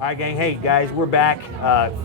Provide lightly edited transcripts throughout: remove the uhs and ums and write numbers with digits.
All right, gang. Hey, guys, we're back.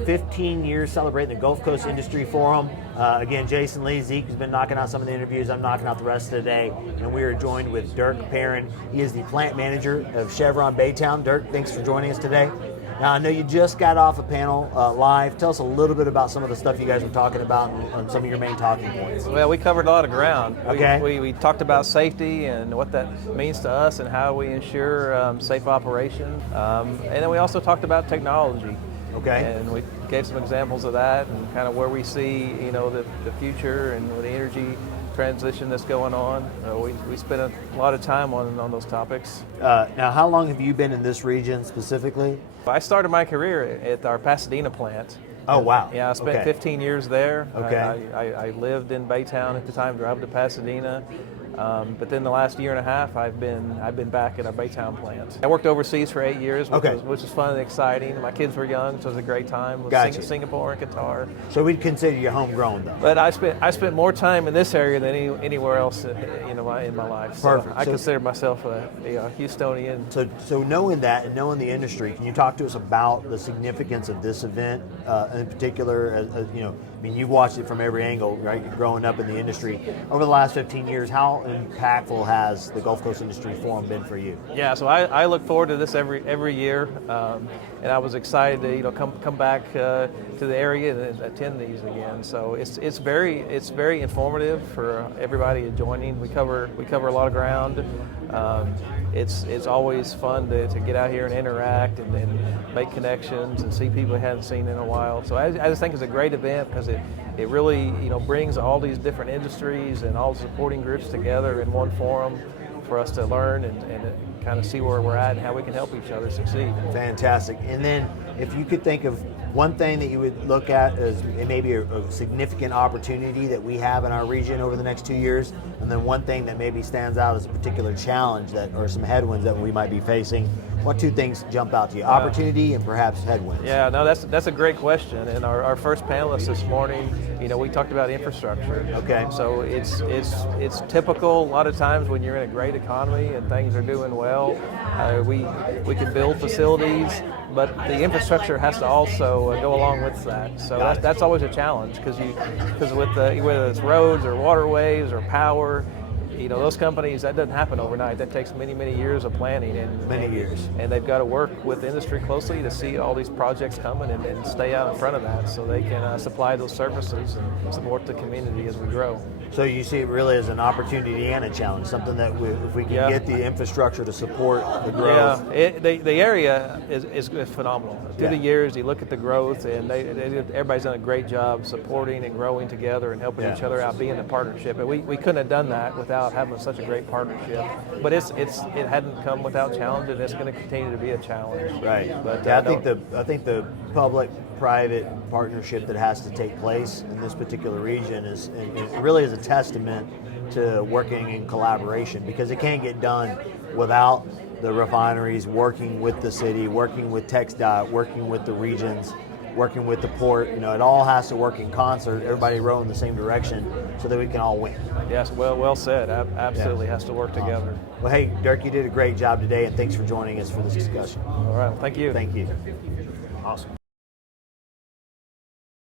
15 years celebrating the Gulf Coast Industry Forum. Again, Jason Lee, Zeke has been knocking out some of the interviews. I'm knocking out the rest of the day. And we are joined with Dirk Perrin. He is the plant manager of Chevron Baytown. Dirk, thanks for joining us today. Now, I know you just got off a panel live. Tell us a little bit about some of the stuff you guys were talking about and some of your main talking points. Well, we covered a lot of ground. Okay. We talked about safety and what that means to us and how we ensure safe operation. And then we also talked about technology. Okay. And we gave some examples of that and kind of where we see, the future and with the energy transition that's going on. We spent a lot of time on those topics. Now, how long have you been in this region specifically? I started my career at our Pasadena plant. Oh, wow. Yeah, I spent 15 years there. Okay. I lived in Baytown at the time, drove to Pasadena. But then the last year and a half, I've been back at our Baytown plant. I worked overseas for 8 years, which was fun and exciting. My kids were young, so it was a great time. Gotcha. Singapore and Qatar. So we'd consider you homegrown, though. But I spent more time in this area than anywhere else, in my life. So Perfect. I consider myself a Houstonian. So knowing that and knowing the industry, can you talk to us about the significance of this event in particular? You've watched it from every angle, right? You're growing up in the industry. Over the last 15 years, how impactful has the Gulf Coast Industry Forum been for you? Yeah, so I look forward to this every year, and I was excited to come back to the area and attend these again. So it's very informative for everybody joining. We cover a lot of ground. It's always fun to get out here and interact and make connections and see people we haven't seen in a while. So I just think it's a great event because it really brings all these different industries and all the supporting groups together in one forum for us to learn and kind of see where we're at and how we can help each other succeed. Fantastic. And then if you could think of one thing that you would look at as maybe a significant opportunity that we have in our region over the next 2 years, and then one thing that maybe stands out as a particular challenge or some headwinds that we might be facing, what two things jump out to you? Opportunity and perhaps headwinds. Yeah, no, that's a great question. And our first panelist this morning, we talked about infrastructure. Okay. So it's typical a lot of times when you're in a great economy and things are doing well, we can build facilities, but the infrastructure has to also go along with that. So that's always a challenge because with whether it's roads or waterways or power, those companies, that doesn't happen overnight. That takes many, many years of planning and they've got to work with the industry closely to see all these projects coming and stay out in front of that so they can supply those services and support the community as we grow. So you see it really as an opportunity and a challenge, something that if we can get the infrastructure to support the growth. Yeah, the area is phenomenal. Through the years, you look at the growth, and everybody's done a great job supporting and growing together and helping each other out, being a partnership. And we couldn't have done that without having such a great partnership. But it hadn't come without challenge, and it's going to continue to be a challenge. Right. But I think the public-private partnership that has to take place in this particular region is really is a testament to working in collaboration, because it can't get done without the refineries working with the city, working with TxDOT, working with the regions, working with the port. It all has to work in concert, everybody rowing in the same direction so that we can all win. Yes, well said. Absolutely has to work together. Awesome. Well, hey, Dirk, you did a great job today, and thanks for joining us for this discussion. All right, thank you. Thank you. Awesome.